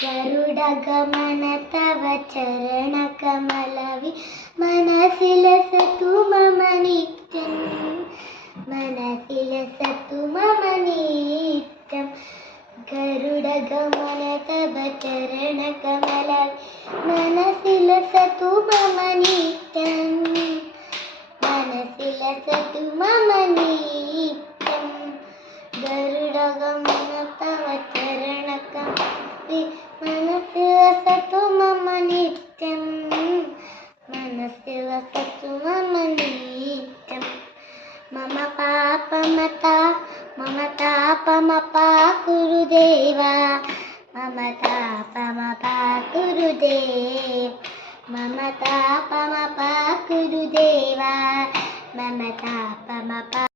गरुडगमन तव चरणकमलवि मनसिलसतु मम नित्यं मनसिलसतु मम नित्यं गरुडगमन तव चरणकमलवि मनसिलसतु मम नित्यं मनसिलसतु मम नित्यं गरुडगमन तव चरणकमलवि मनसिलसतु मम नित्यं मनसिलसतु मम नित्यं मम तापमपा गुरुदेवा मम तापमपा गुरुदेव मम तापमपा गुरुदेवा मम तापमपा